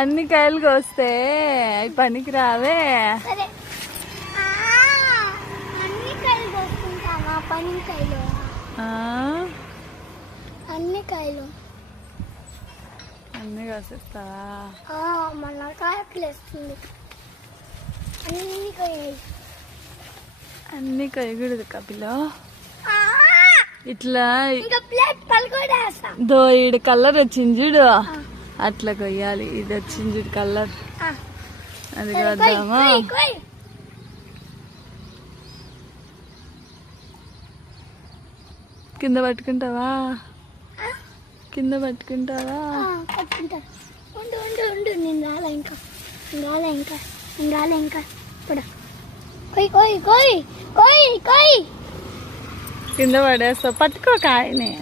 అన్ని కాయలు కోస్తే అవి పనికి రావే. అన్ని కాయలు కోసుకుంటావా? పనికాయలు అన్ని కోసేస్తావా? మళ్ళా కాయలు వేస్తుంది. అన్ని కొయ్యకూడదు కపిలో. ఇట్లా దో ఈడు కలర్ వచ్చింది చూడు, అట్లా కొయ్యాలి. ఇది వచ్చింది చూడు కలర్, అది కొద్దామా? కింద పట్టుకుంటావా? కింద పట్టుకుంటావా? నేను రాలే ఇంకా ఇప్పుడు కింద పడేస్తావు. పట్టుకో కాయని.